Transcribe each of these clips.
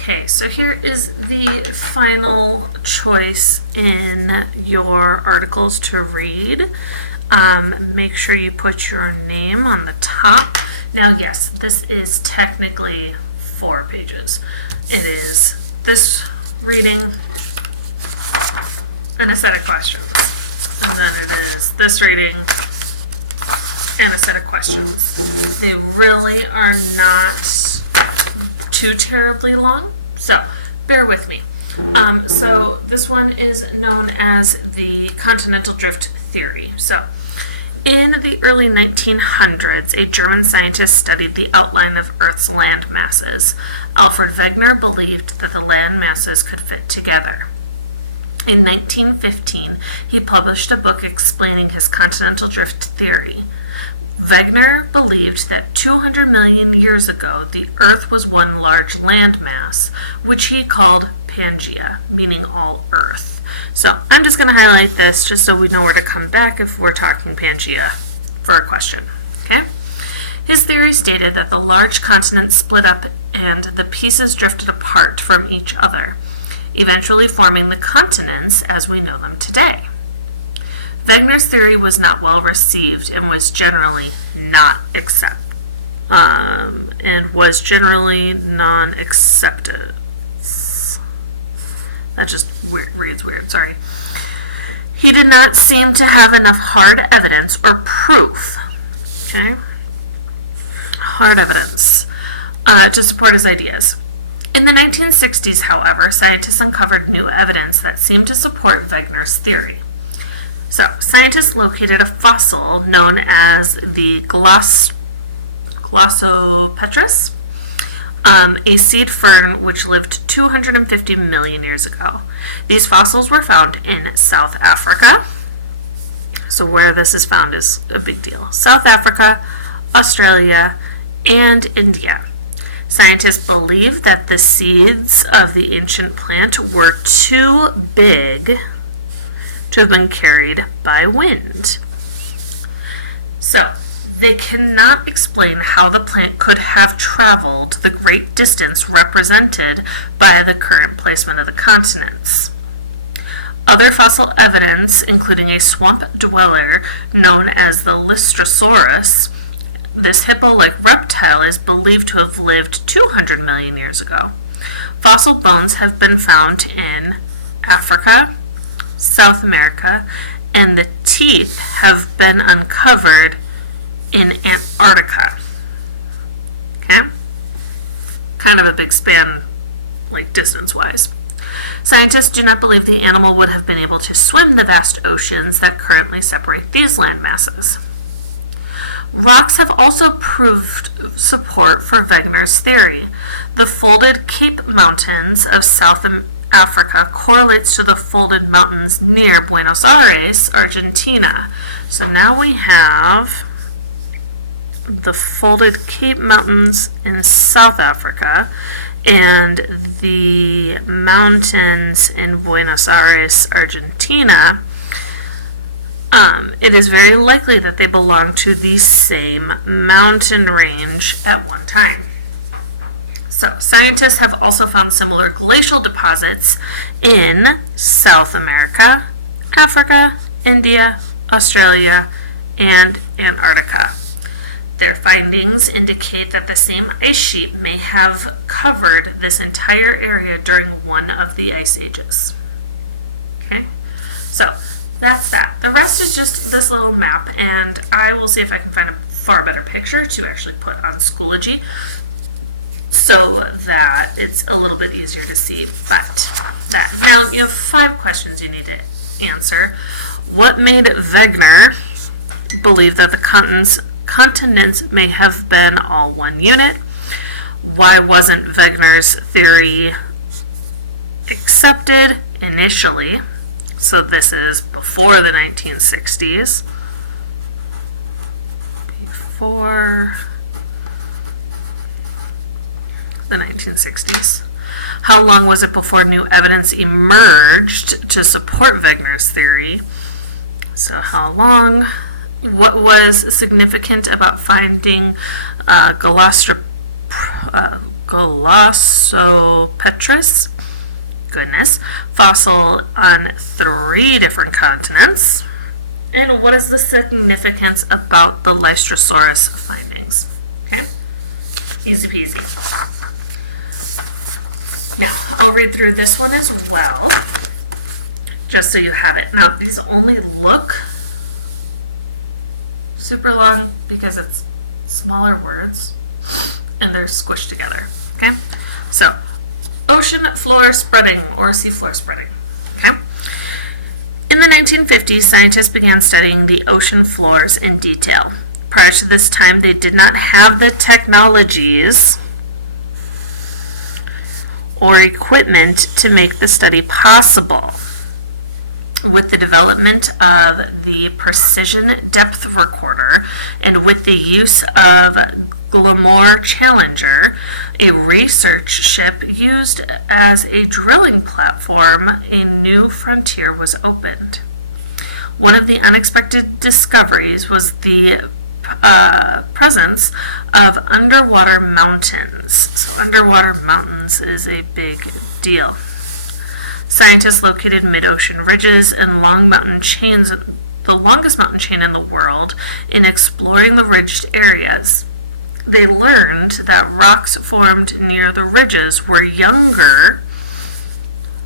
Okay, so here is the final choice in your articles to read. Make sure you put your name on the top. Now, yes, this is technically 4 pages. It is this reading and a set of questions. And then it is this reading and a set of questions. They really are not too terribly long, so bear with me. So this one is known as the Continental Drift Theory. So in the early 1900s, a German scientist studied the outline of Earth's land masses. Alfred Wegener believed that the land masses could fit together. In 1915, he published a book explaining his continental drift theory. Wegener believed that 200 million years ago, the Earth was one large landmass, which he called Pangaea, meaning all Earth. So I'm just going to highlight this just so we know where to come back if we're talking Pangaea for a question. Okay? His theory stated that the large continent split up and the pieces drifted apart from each other, eventually forming the continents as we know them today. Wegener's theory was not well received and was generally non-accepted. That just reads weird, sorry. He did not seem to have enough hard evidence or proof, okay? Hard evidence to support his ideas. In the 1960s, however, scientists uncovered new evidence that seemed to support Wegener's theory. So, scientists located a fossil known as the Glossopetrus, a seed fern which lived 250 million years ago. These fossils were found in South Africa. So where this is found is a big deal. South Africa, Australia, and India. Scientists believe that the seeds of the ancient plant were too big to have been carried by wind. So, they cannot explain how the plant could have traveled the great distance represented by the current placement of the continents. Other fossil evidence, including a swamp dweller known as the Lystrosaurus, this hippo-like reptile is believed to have lived 200 million years ago. Fossil bones have been found in Africa, South America, and the teeth have been uncovered in Antarctica. Okay? Kind of a big span, like distance-wise. Scientists do not believe the animal would have been able to swim the vast oceans that currently separate these land masses. Rocks have also proved support for Wegener's theory. The folded Cape Mountains of South Africa correlates to the folded mountains near Buenos Aires, Argentina. So now we have the folded Cape Mountains in South Africa and the mountains in Buenos Aires, Argentina. It is very likely that they belong to the same mountain range at one time. So, scientists have also found similar glacial deposits in South America, Africa, India, Australia, and Antarctica. Their findings indicate that the same ice sheet may have covered this entire area during one of the ice ages. Okay, so that's that. The rest is just this little map, and I will see if I can find a far better picture to actually put on Schoology so that it's a little bit easier to see. But that. Now, you have 5 questions you need to answer. What made Wegener believe that the continents may have been all one unit? Why wasn't Wegener's theory accepted initially? So this is before the 1960s. Before the 1960s. How long was it before new evidence emerged to support Wegener's theory? So how long? What was significant about finding Glossopetris. Goodness. Fossil on 3 different continents. And what is the significance about the Lystrosaurus findings? Okay. Easy peasy. Now, I'll read through this one as well, just so you have it. Now, these only look super long because it's smaller words and they're squished together. Okay? So, ocean floor spreading or seafloor spreading. Okay? In the 1950s, scientists began studying the ocean floors in detail. Prior to this time, they did not have the technologies or equipment to make the study possible. With the development of the precision depth recorder and with the use of Glamour Challenger, a research ship used as a drilling platform, a new frontier was opened. One of the unexpected discoveries was the presence of underwater mountains. So underwater mountains is a big deal. Scientists located mid-ocean ridges and long mountain chains, the longest mountain chain in the world, in exploring the ridged areas. They learned that rocks formed near the ridges were younger.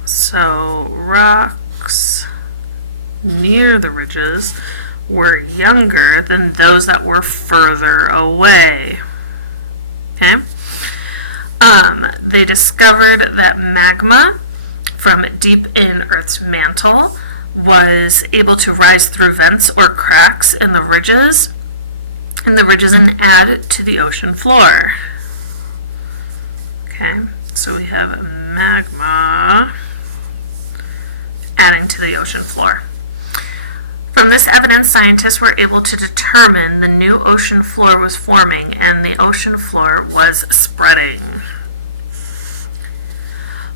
So rocks near the ridges were younger than those that were further away. Okay? They discovered that magma from deep in Earth's mantle was able to rise through vents or cracks in the ridges and add to the ocean floor. Okay, so we have magma adding to the ocean floor. From this evidence, scientists were able to determine the new ocean floor was forming and the ocean floor was spreading.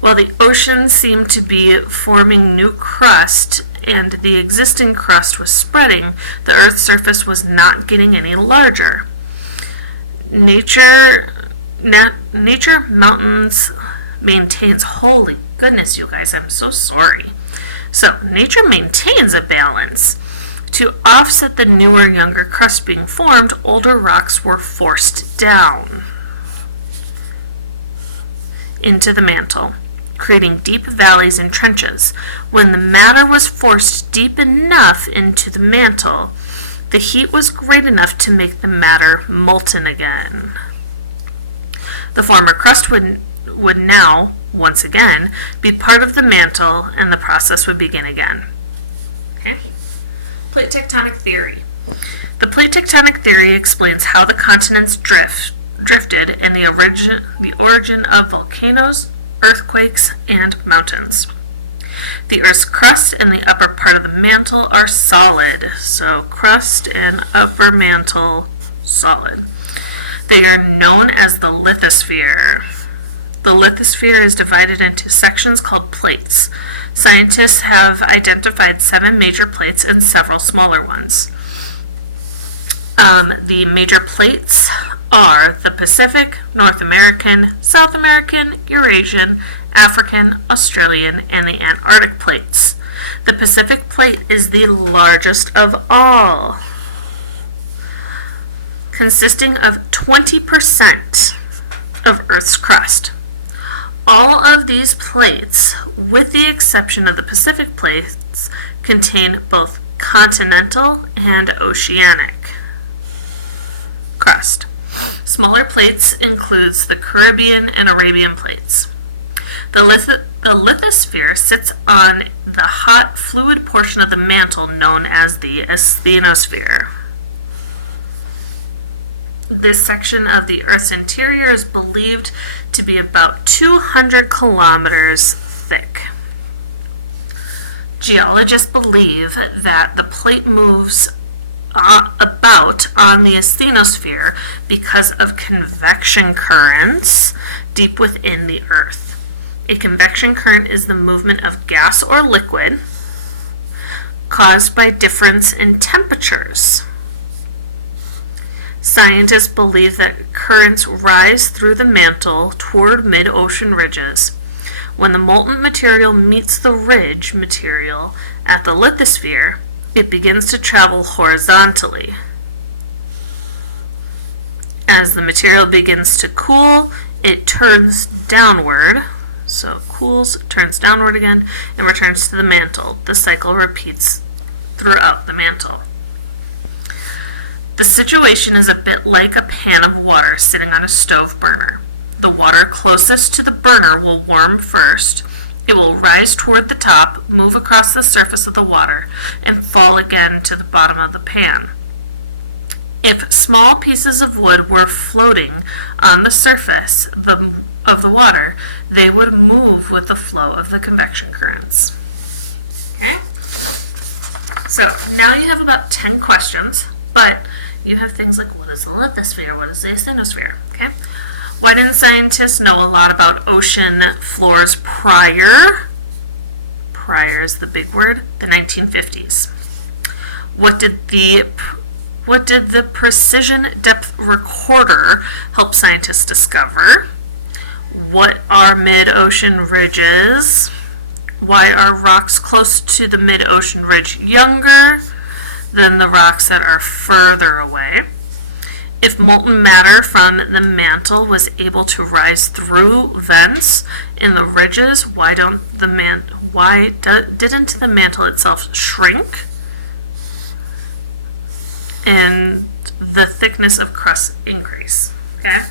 While the ocean seemed to be forming new crust and the existing crust was spreading, the Earth's surface was not getting any larger. Nature mountains maintains, holy goodness, you guys, I'm so sorry. So, nature maintains a balance. To offset the newer, younger crust being formed, older rocks were forced down into the mantle, creating deep valleys and trenches. When the matter was forced deep enough into the mantle, the heat was great enough to make the matter molten again. The former crust would now, once again, be part of the mantle and the process would begin again. Okay? Plate tectonic theory. The plate tectonic theory explains how the continents drifted and the origin of volcanoes, earthquakes, and mountains. The Earth's crust and the upper part of the mantle are solid. So crust and upper mantle, solid. They are known as the lithosphere. The lithosphere is divided into sections called plates. Scientists have identified 7 major plates and several smaller ones. The major plates are the Pacific, North American, South American, Eurasian, African, Australian, and the Antarctic plates. The Pacific plate is the largest of all, consisting of 20% of Earth's crust. All of these plates, with the exception of the Pacific plates, contain both continental and oceanic crust. Smaller plates includes the Caribbean and Arabian plates. The lithosphere sits on the hot fluid portion of the mantle known as the asthenosphere. This section of the Earth's interior is believed to be about 200 kilometers thick. Geologists believe that the plate moves about on the asthenosphere because of convection currents deep within the Earth. A convection current is the movement of gas or liquid caused by difference in temperatures. Scientists believe that currents rise through the mantle toward mid-ocean ridges. When the molten material meets the ridge material at the lithosphere, it begins to travel horizontally. As the material begins to cool, it turns downward. So cools, turns downward again, and returns to the mantle. The cycle repeats throughout the mantle. The situation is a bit like a pan of water sitting on a stove burner. The water closest to the burner will warm first. It will rise toward the top, move across the surface of the water, and fall again to the bottom of the pan. If small pieces of wood were floating on the surface of the water, they would move with the flow of the convection currents. Okay? So now you have about 10 questions, but you have things like, what is the lithosphere? What is the asthenosphere? Okay? Why didn't scientists know a lot about ocean floors prior? Prior is the big word, the 1950s. What did the precision depth recorder help scientists discover? What are mid-ocean ridges? Why are rocks close to the mid-ocean ridge younger than the rocks that are further away? If molten matter from the mantle was able to rise through vents in the ridges, why didn't the mantle itself shrink? And the thickness of crust increase. Okay?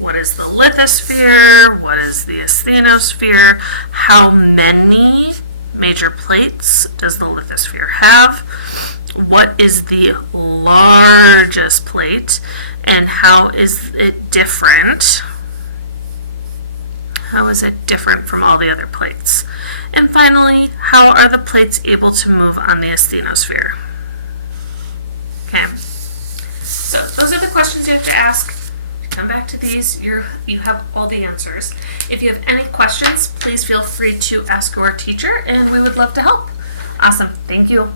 What is the lithosphere? What is the asthenosphere? How many major plates does the lithosphere have? What is the largest plate, and how is it different? How is it different from all the other plates? And finally, how are the plates able to move on the asthenosphere? Okay, so those are the questions you have to ask. Come back to these, you have all the answers. If you have any questions, please feel free to ask your teacher, and we would love to help. Awesome, thank you.